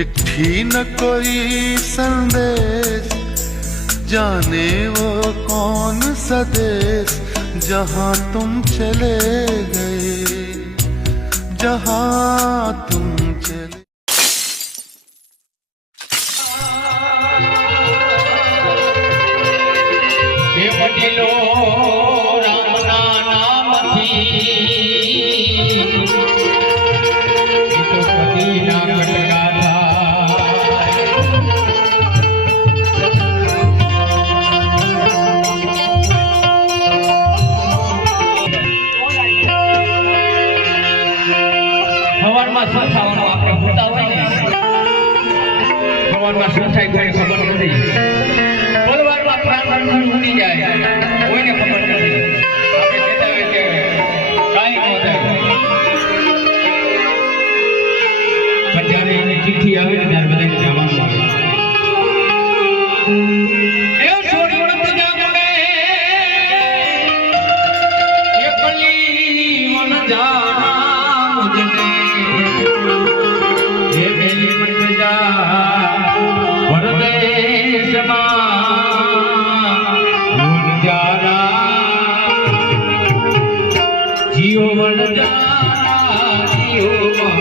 चिट्ठी न कोई संदेश, जाने वो कौन सा देश जहाँ तुम चले गए, जहाँ तुम चले। चिट्ठी आवे ने त्यार बधाई जवान ए छोड़ी उड़त जावे ये पल्ली मन जाना मुझने ये मेरी मन जा परदेश मा मन जाना जियो मन जाना जियो मन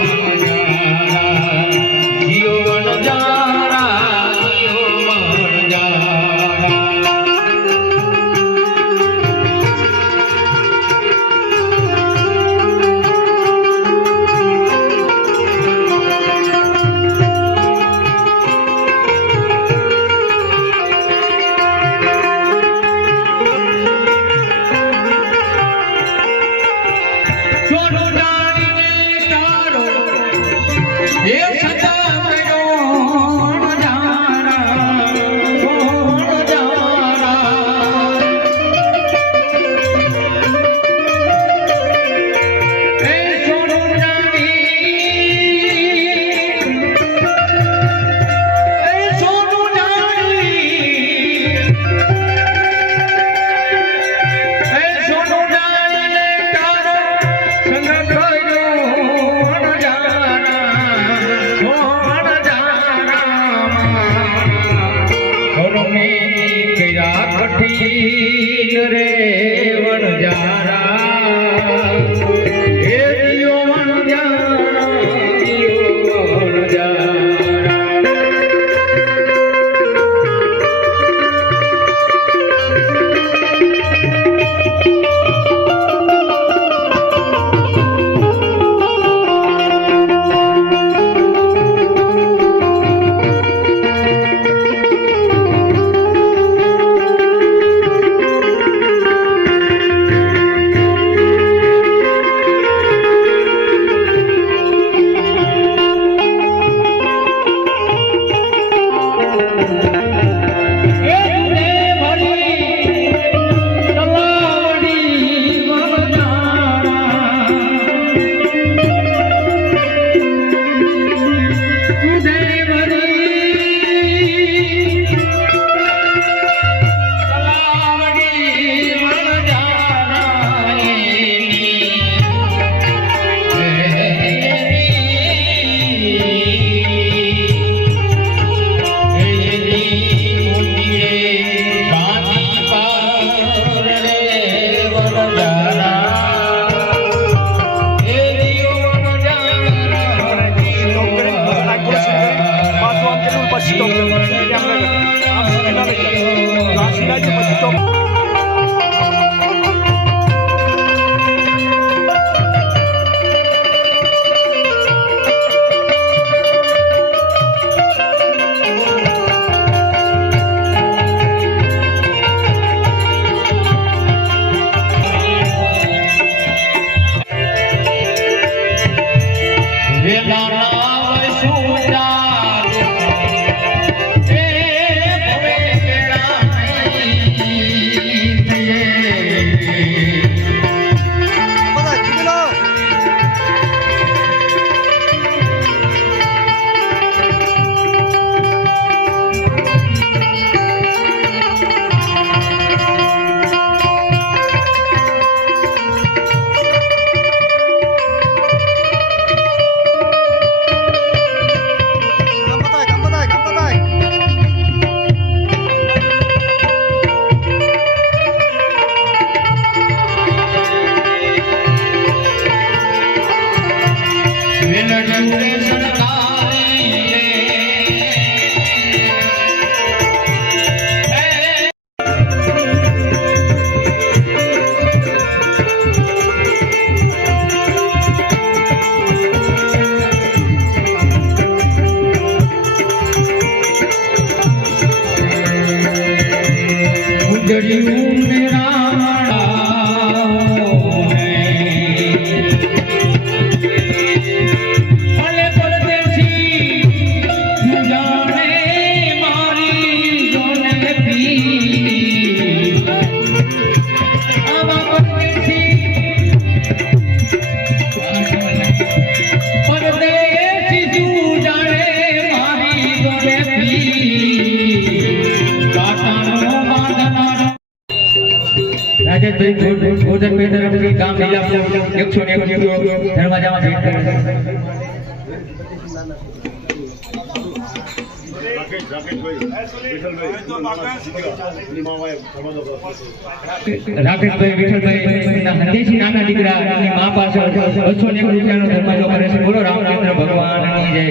લીલા 101 રૂપિયો દરવાજામાં ભેટ કરે છે રાકેશભાઈ વિઠ્ઠલભાઈ હંદેશી નાના દીકરા એની મા પાસે 201 રૂપિયાનો ધર્માજો કરે છે બોલો રામચંદ્ર ભગવાનની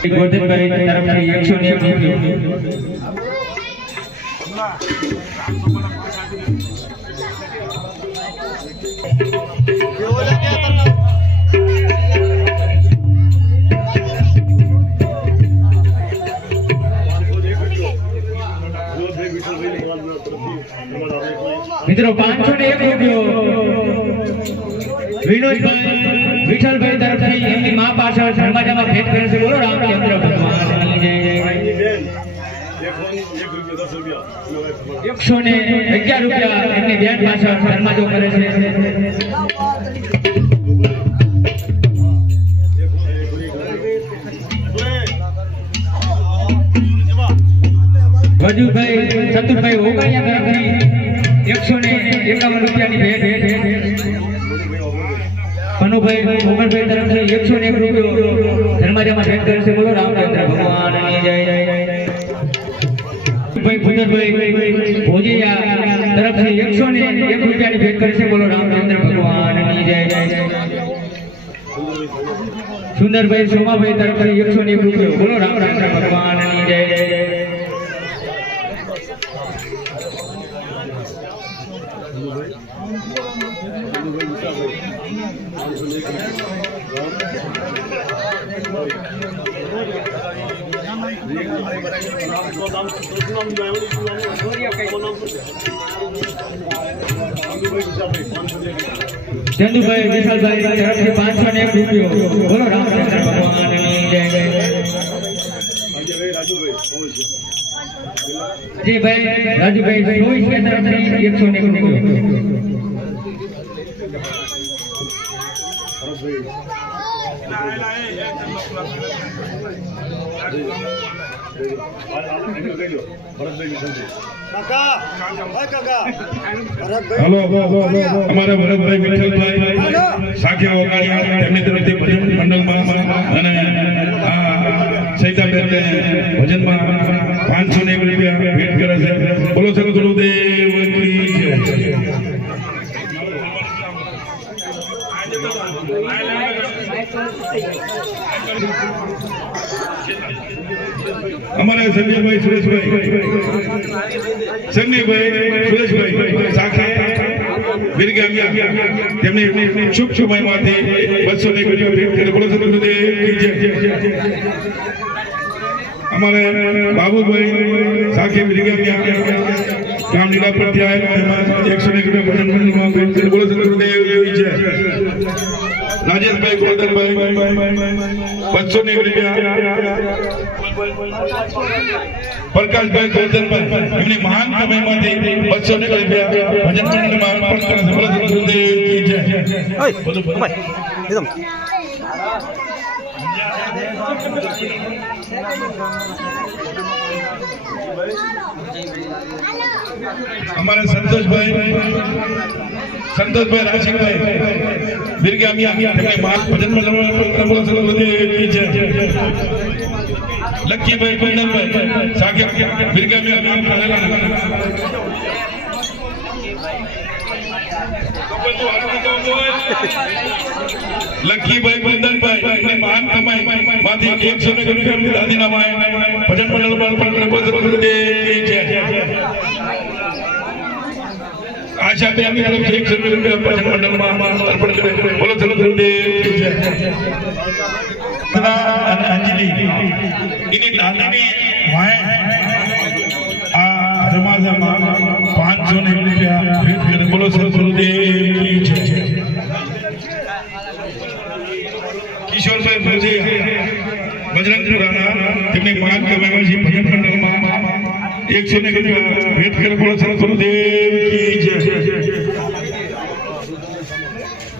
જય ગોરધનભાઈ તરફથી 101 રૂપિયો મિત્રો 501 રૂપિયો વિનોદભાઈ વિઠ્ઠલભાઈ તરફથી એમની મા પાછળ ધર્માજામાં ભેટ કરે છે બોલો રામચંદ્ર ભગવાનની જય 111 રૂપિયા એમની બેન પાછળ ધર્માજો કરે છે વજુભાઈ સતુરભાઈ ઓગણિયા તરફથી 151 રૂપિયાની ભેટ કનુભાઈ મોગનભાઈ તરફથી 101 રૂપિયો ધર્માજામાં ભેટ કરે છે બોલો રામચંદ્ર ભગવાનની જય ભાઈ ભુજરભાઈ ભોજિયા તરફથી 101 રૂપિયાની ભેટ કરે છે બોલો રામચંદ્ર ભગવાનની જય સુંદરભાઈ સોમાભાઈ તરફથી 101 રૂપિયો બોલો રામચંદ્ર ભગવાનની જય ચંદુભાઈ વિશાલભાઈ તરફથી 501 રૂપિયો બોલો રામચંદ્ર ભગવાનની જય અજયભાઈ રાજુભાઈ રોહિત તરફથી 101 રૂપિયો हेलो हमारे भरतभाई विठ्ठलभाई साखे वगाड़िया તેમની તરફથી ભજન મંડળમાં અને સૈતાબેન ભજનમાં 501 રૂપિયા ભેટ કરે છે બોલો સર ગુરુદેવ કી જય हमारे संजय भाई सुरेश भाई सुरेशभाई साखे વીરગામિયા તેમની શુભ સમયમાંથી 201 રૂપિયા ભેટ કરે બોલો સદગુરુદેવ કી જય हमारे बाबूभाई साखे વીરગામિયા गाम लीलापुर થી આયેલા મહેમાન 101 રૂપિયા ભજન મંડળમાં ભેટ કરે બોલો સદગુરુદેવ કી જય राजेश भाई गोवर्धन भाई 201 રૂપિયા प्रकाश भाई गोवर्धन भाई એમની મહાન કમાઈમાંથી 201 રૂપિયા ભજન મંડળમાં અર્પણ કરે છે બોલો ગુરુદેવ કી જય બોલો ભાઈ એકદમ हमारे संतोषभाई राशिकभाई वीरगामिया તેમની મહાન ભજન મંડળમાં બોલો ગુરુદેવ કી જય लक्कीभाई कुंदनभाई सागे वीरगामिया गाम खालेला लक्कीभाई कुंदनभाई अपने महान कमाई माथी 101 રૂપિયા રાજીનામા ભજન મંડળમાં અર્પણ કરે બોલો ગુરુદેવ કી જય आशा पे अमी तरफ से 100 રૂપિયા ભજન મંડળમાં અર્પણ કરે બોલો ગુરુદેવ કી જય अंजलि इन्हीं दादी आ समाज में 501 રૂપિયા भेंट करे बोलो गुरुदेव की जय किशोर भाई भोजे बजरंग राणा તેમની મહાન કમાઈમાંથી ભજન મંડળમાં 101 રૂપિયા भेंट करे बोलो गुरुदेव की जय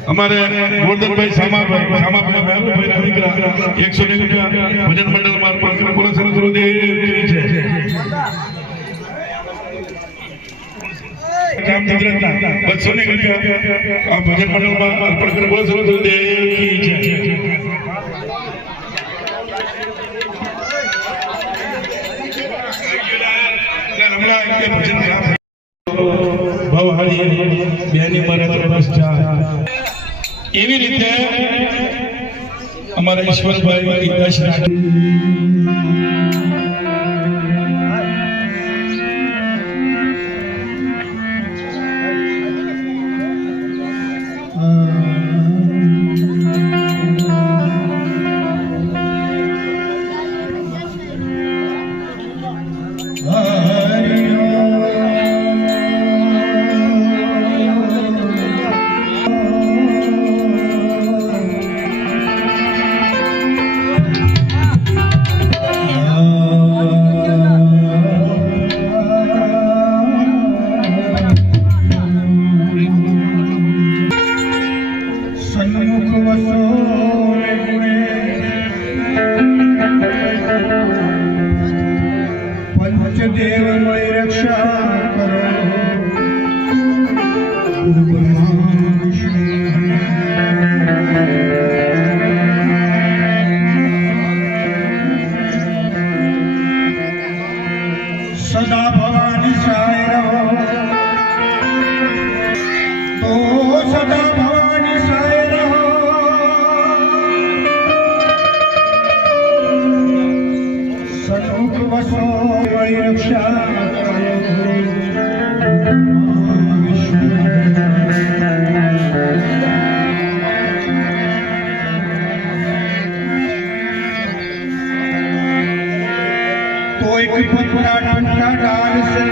हमारे गोवर्धन भाई सामा भाई भाई अधिकरा 101 રૂપિયા ભજન મંડળમાં અર્પણ કરે બોલો ગુરુદેવ કી જય ગામ રામચંદ્રના 200 રૂપિયા આ ભજન મંડળમાં અર્પણ કરી બોલો સર્વદેવ કી જય. હમણાં એ ભજન ભાવહારી બેની મારા બસ જાય એવી રીતે અમારા ઈશ્વરભાઈ દશના सदा भवानी साय रहो तो सदा भवानी साय रहो सन्मुख बसो वही रक्षा कोई पत्ता टूटा डाल से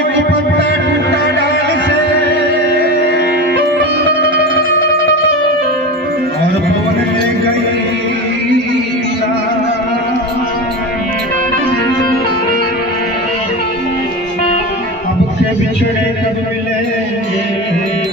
एक पत्ता टूटा डाल से और पवन ले गई अब के बिछड़े कब मिलेंगे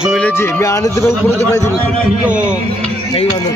જોઈ લેજે મેં આને તો ઉપર તો ભાઈ દીધું તો કઈ વાંધો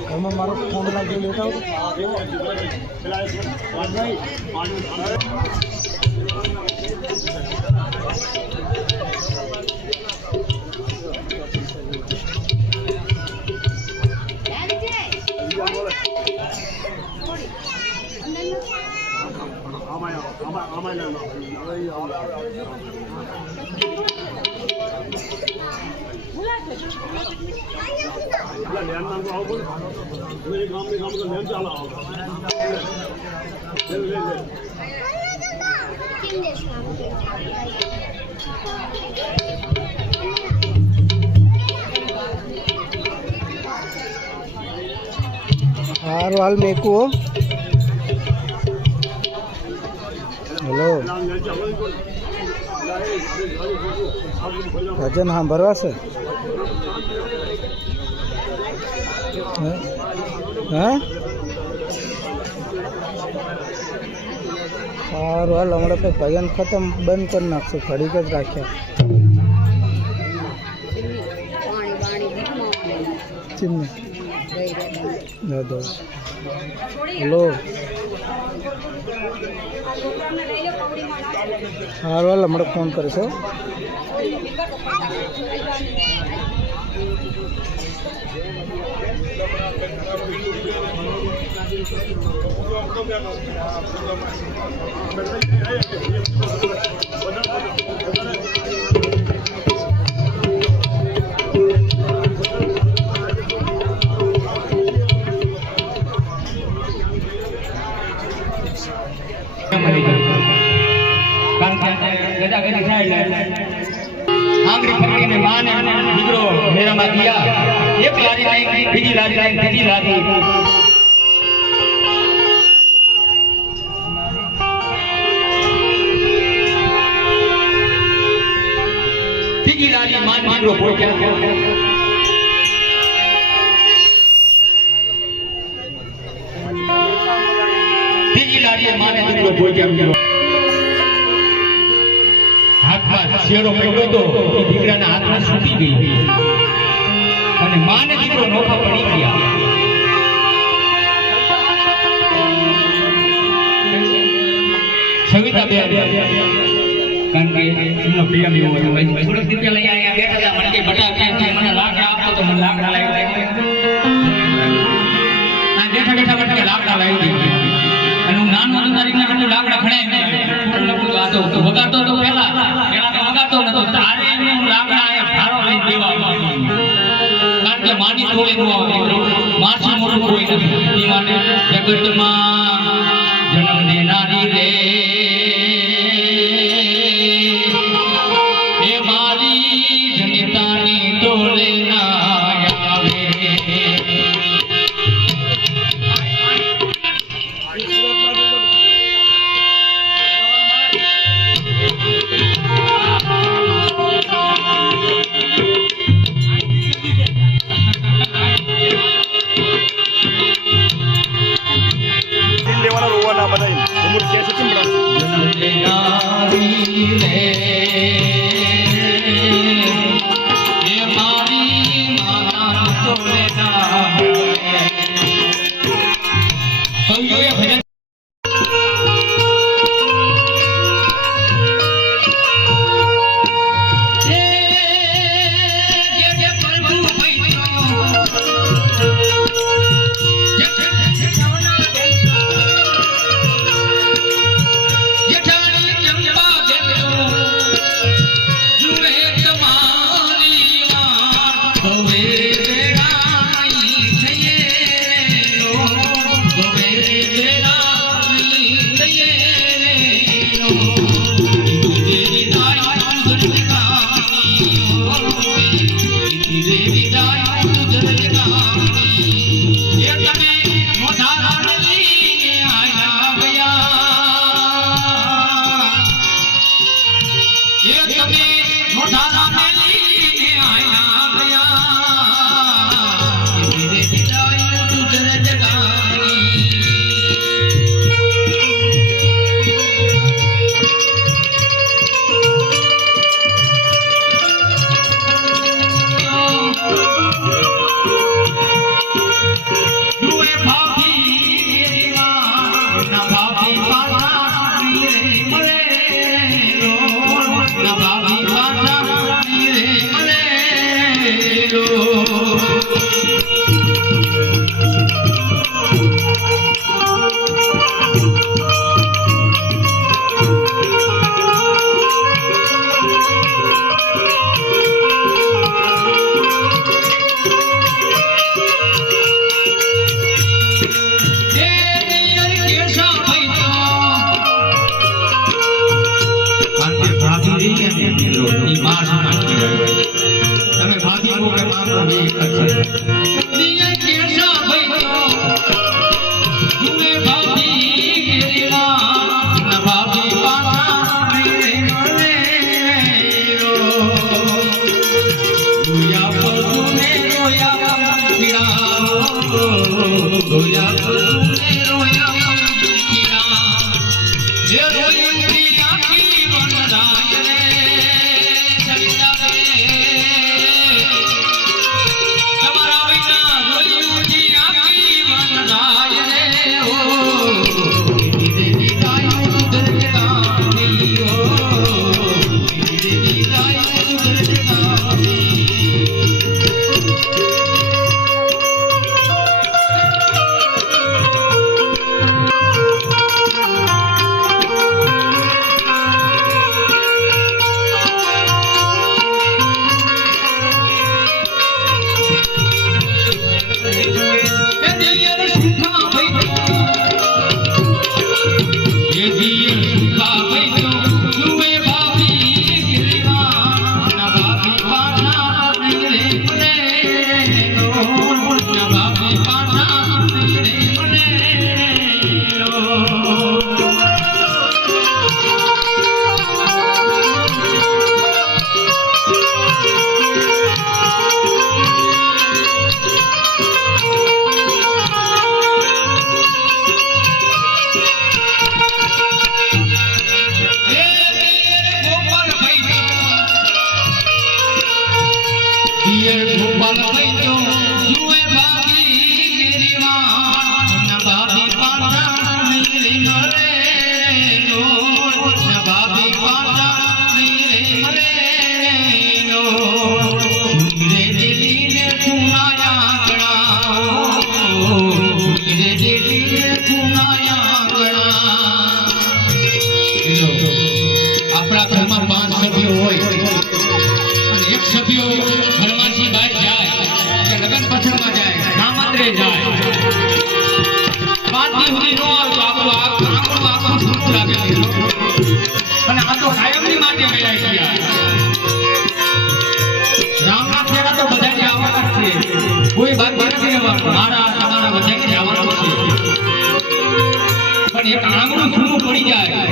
ઘરમાં મારો ફોન લાગી લેતા હાલ હાલ મેકુ હેલો ભજન સાંભળવા છે હા સારું હાલ હમણાં તો ભજન ખતમ બંધ કરી નાખશું ઘડીક જ રાખ્યા ચીમને દાદા હેલો સારું હાલ હમણાં ફોન કરીશ આંગળી પકડીને માને દીકરો મેરામાં ગયા એક લારી લાઈ બીજી લારી લાઈ ત્રીજી લારી ત્રીજી લારી માન દીકરો પહોંચ્યા ત્રીજી લારીએ માને દીકરો પહોંચ્યા હાથમાં શેરો પડ્યો તો એ દીકરાના હાથમાં છૂટી ગઈ અને માને દીકરો નોખા પડી ગયા સવિતા બે કારણ કે એમનો પ્રેમ એવો હતો થોડીક દીકરા લઈ અહીંયા બેઠા હતા મને કે બટા કે મને લાકડા આપતો તો મને લાકડા લાવી આ બેઠા બેઠા મને લાકડા લાવી દીધી અને હું નાનો હતો તારીખના કેટલું લાકડા ખણાય તો વગાડતો તો પેલા તો વગાડતો નતો તારે એને હું લાકડા આયા ભારો લઈ દેવા કારણ કે માની થોડે નો આવે માસી મોટું કોઈ નથી એ માટે જગતમાં જન્મ દેનારી રે એ મારી જનિતાની તોલે ના આવે ભાભી અને મિત્રો ઈ માં સમાન કહેવાય. તમે ભાભી કો કે માં કો બે એક જ છે. દિયે કેસા ભઈતો જુએ ભાભી કેરી માં ન ભાભી પાછા નહીં મળે રો. રોયા પશુને રોયા પંખીડા રોયા પશુને રોયા પંખીડા એ રોઈ આખી વનરાય રે સવિતા બે તમારા વિના રોઈ ઉઠી આખી વનરાય રે ઓ ધીરે ગાયો દરગાની ઓ ધીરે ગાયો દરગાની. આપણા ઘરમાં 5 સભ્યો હોય અને એક સભ્યો ઘરમાંથી બહાર જાય કે લગ્ન પસંદમાં જાય નામાંતરે જાય 5 દી સુધી નો આવતો આપણું આખું સૂકું લાગે અને આ તો કાયમની માટે મેળાઈ ગયા. રામના ફેરા તો બધાને આવવાના છે, કોઈ બાકી નથી રહેવાનું. મારા તમારા બધાને જવાનું છે, પણ એક આંગણું સૂકું પડી જાય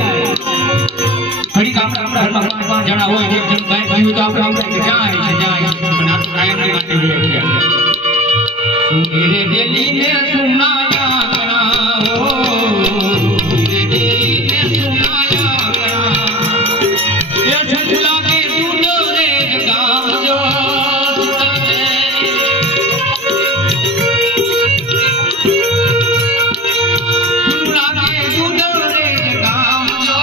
ઘડીક આપણા ઘરમાં જણા હોય એક જણ બહાર ગયું તો આપણે એમ કે જાય છે પણ આ તો કાયમની માટે રહી ગયા. સુનેરે દિલીને સુનાયા ગણા ઓ સુનેરે દિલીને સુનાયા ગણા એ ઝુલા કે દૂધો રે ગાજો સુનતે ઝુલા કે દૂધો રે ગાજો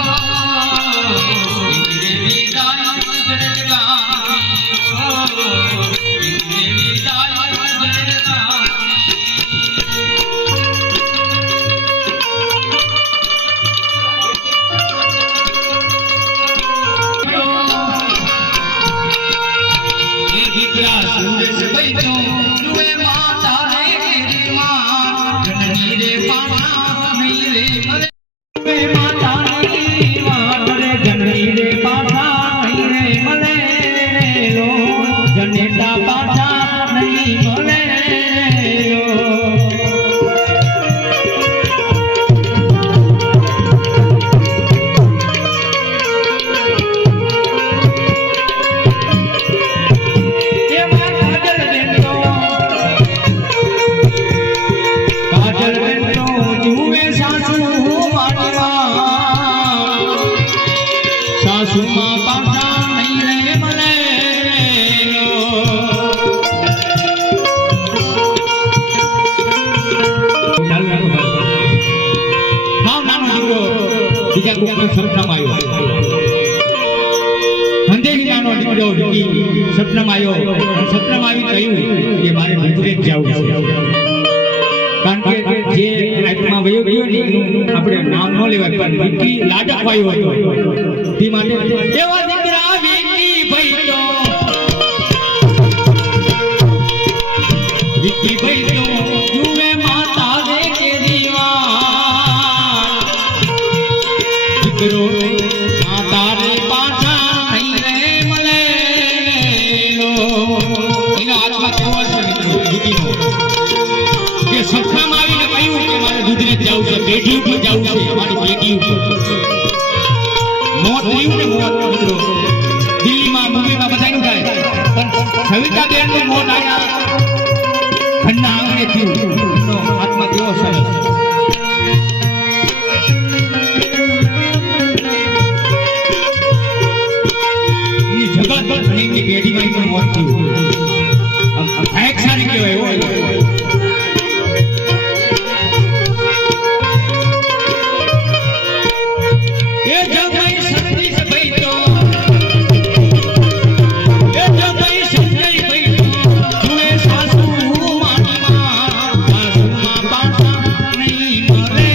સપનામાં આવી કહ્યું કે મારે ગુજરાત જવું છે, કારણ કે જે લાઈફમાં વયો ગયો ને એનું આપણે નામ ન લેવાય પણ વિકી લાડકવાયો હતો તે માટે એવા દીકરા વિકી ભાઈ તો વિકી ભાઈ તો જુએ માતા રે કેરીવા દીકરો માતા રે પાછા સપનામાં આવીને કહ્યું કે મારે દૂધરેજ જવું છે, પેઢી ઉપર જવું છે, અમારી પેઢી ઉપર મોત થયું ને મોત મિત્રો દિલ્હીમાં મુંબઈમાં બધાનું થાય પણ સવિતાબેનનું મોત આયા ખન્ના આંગણે થયું એમનો આત્મા કેવો સરસ એ જગત ઘણીની પેઢીમાં એનું મોત થયું એક સારી કહેવાય હોય ये जब मैं सर्दी से बैठो ये जब मैं सर्दी बैठो तुम्हें सासू मानी माँ बासा नहीं मरे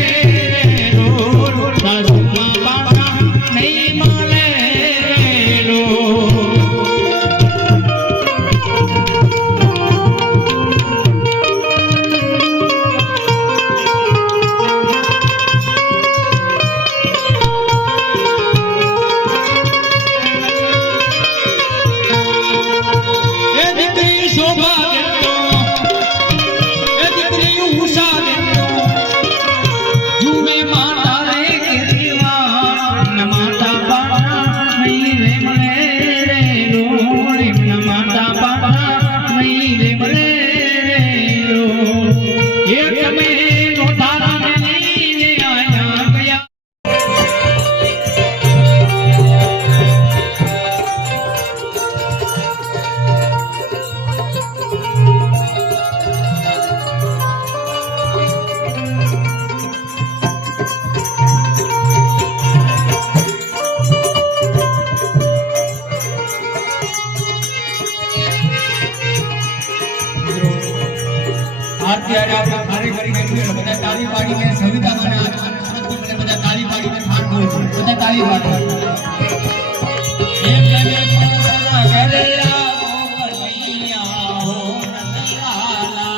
रो सासू माँ बासा नहीं मरे रो અત્યારે આપણે કાર્યકરી કર્યું બધા તાળી પાડીને સવિતામાને આત્માને બધા તાળી પાડીને ઠાક બોલ બધા તાળી પાડો એક લગે પોતાના ઘરે આવો કનૈયા હો નંદલાલા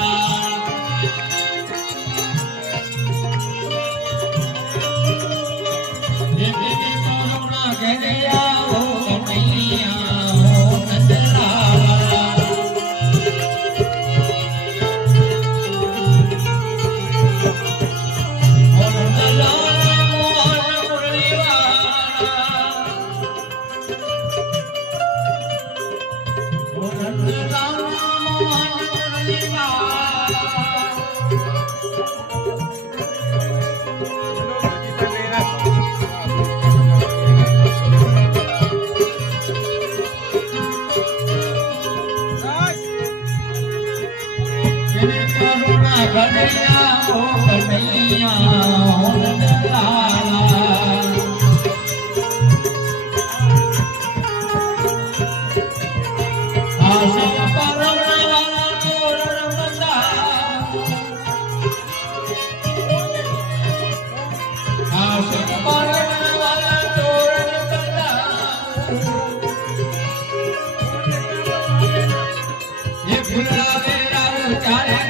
એક લગે પોતાના ઘરે આવો કનૈયા હો નંદલાલા कन्हैया हो कन्हैया हो नंदलाला आशिक परवना वाला तोरण बंदा आशिक परवना वाला तोरण बंदा ये फुलावे राव चारे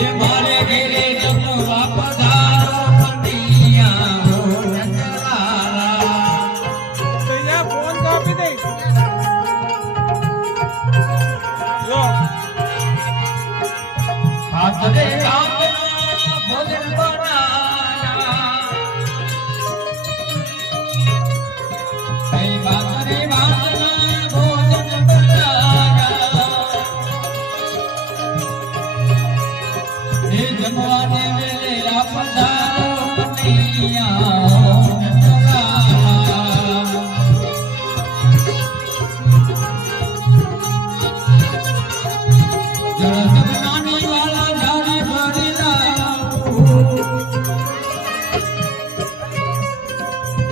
ये मारे घेरे जब वापधारो कन्हैया हो नंदलाला तो ये फोन कॉपी दे लो हाथ रे आपना भोजन बनाना कई बात रे बातना भोजन बनाना ये जमवाने वेले आपधारो कन्हैया हो नंदलाला जरा जमनानी वाला झाड़ी भरी लाओ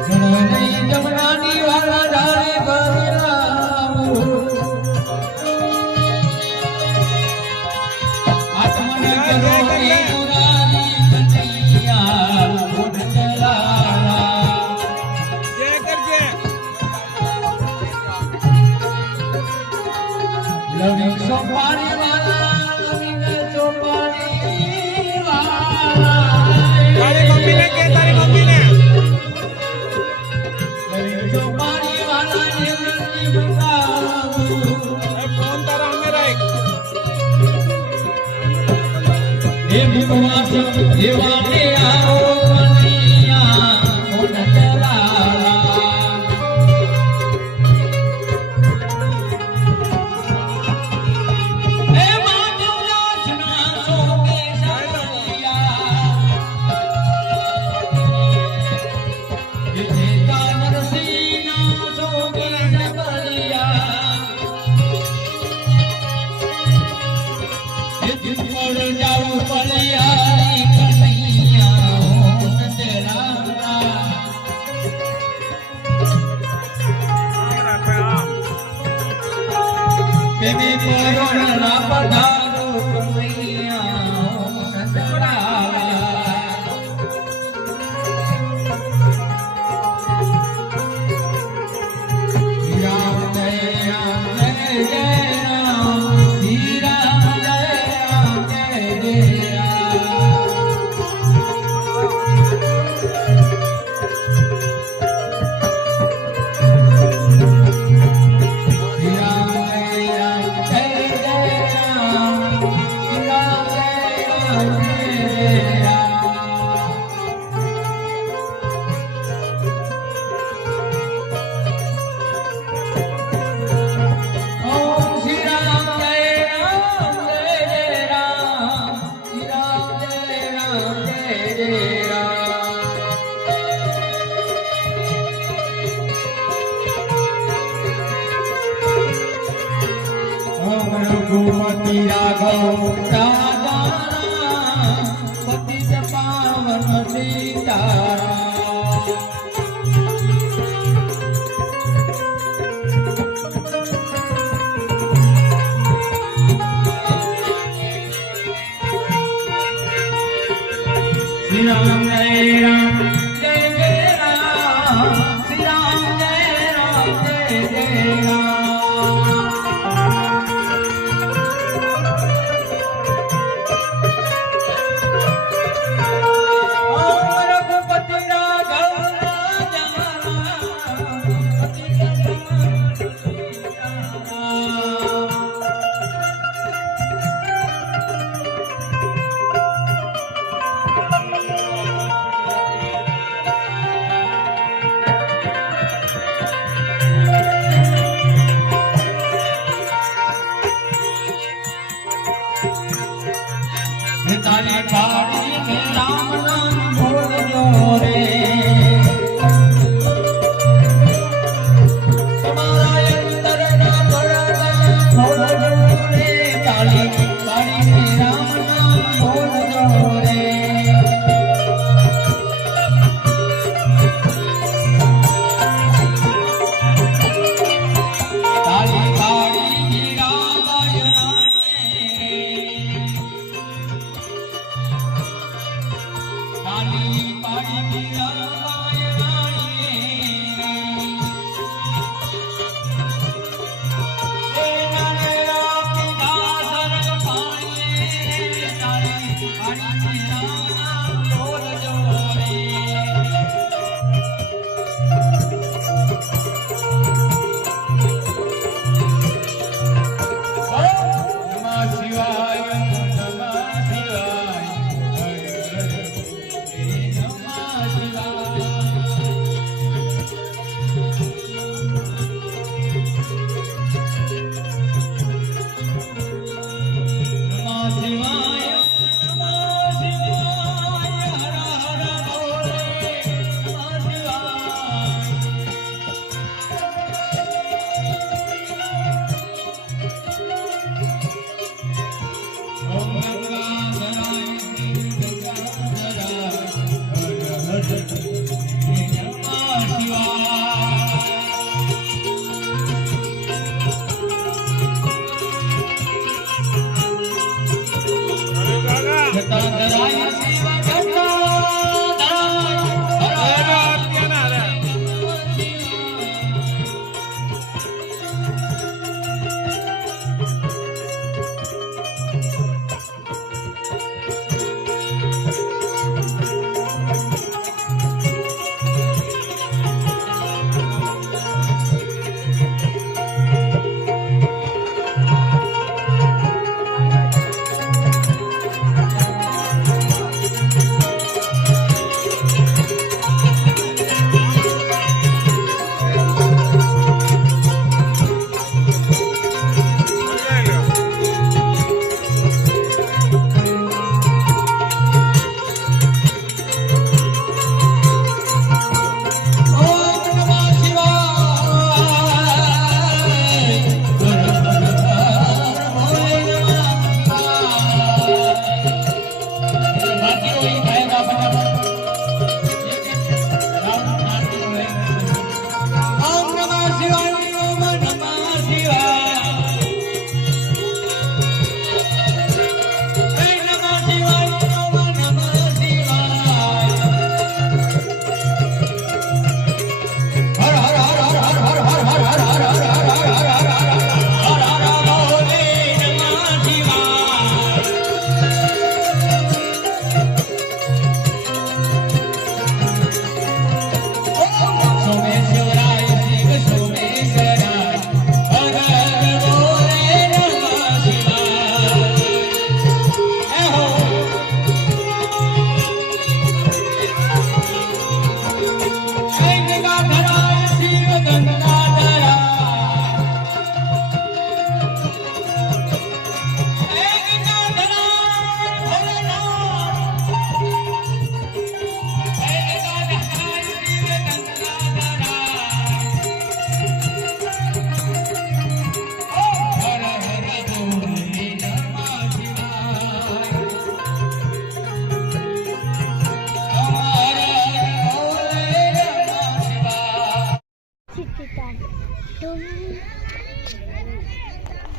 जरा नहीं जमनानी वाला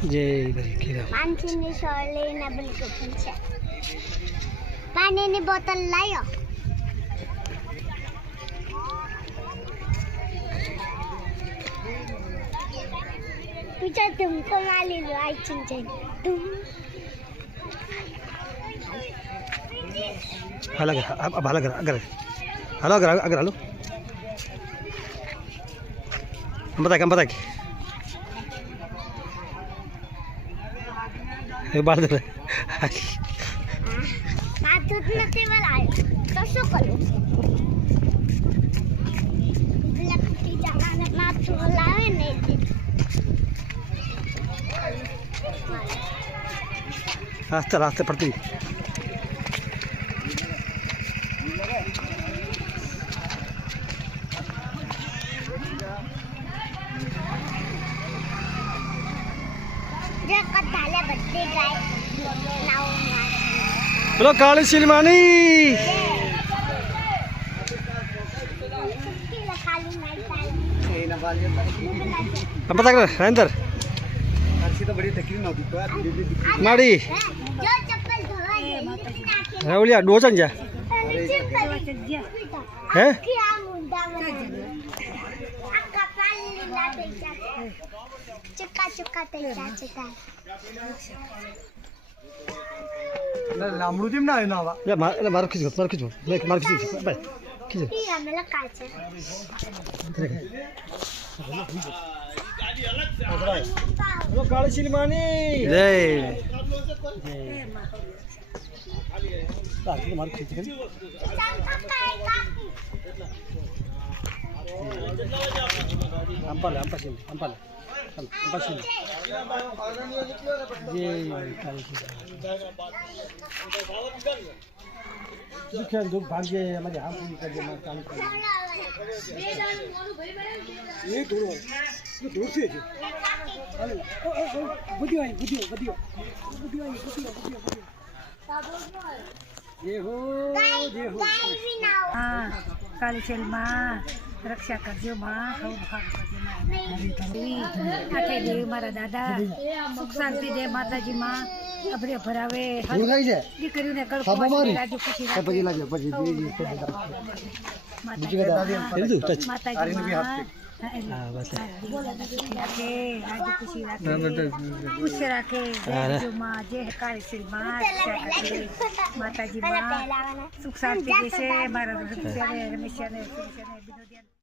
જય ગરી માનસીની સોળીને બિલકુલ છે પાણીની બોટલ લાયો પૂછા तुमको माली लो आई चिंचन तुम હાલ અગર હાલો બતા એ બાર દે માથું નથી વળાય તો શું કરું લખતી જવાને માથું વળાવે ને રાસ્તે પડતી જે કથાલે બધી ગાય નાવ બોલો કાળી શિલમાની પતા કર રાંદર માડી જો ચપ્પલ ધોવા રાવલિયા ડોચન જા હે આ મુંડા આ કપાલ લીલા થઈ જાય ચુકા થઈ જાય લામડું કેમ ના આવ્યું ના મારું ખીચો ભાઈ ખીચો ઈ અમે લખા છે બોલો કાળી શિલમાની જય મારું ખીચો અંપાલે જય કાળી શિલમાની दुख भाग्य हमारे हम पूरी कर देना काम कर ये दूर से बुद्धि ये हो ગાય વિના કાળી શેલમાં રક્ષા કરજો માં, હવ ભાગ કરજો માં. આખે દેવી મારા દાદા સુખ શાંતિ દે માતાજી માં, અભરે ભરાવે દીકરીઓને કળકો રાજુ ખુશી રાખે. માતાજી રાજુ ખુશી રાખે, ખુશ રાખે. જય માં, જય કાળેશ્વરી માં, માતાજી માં સુખ શાંતિ દેશે મારા રમેશને વિનોદિયા.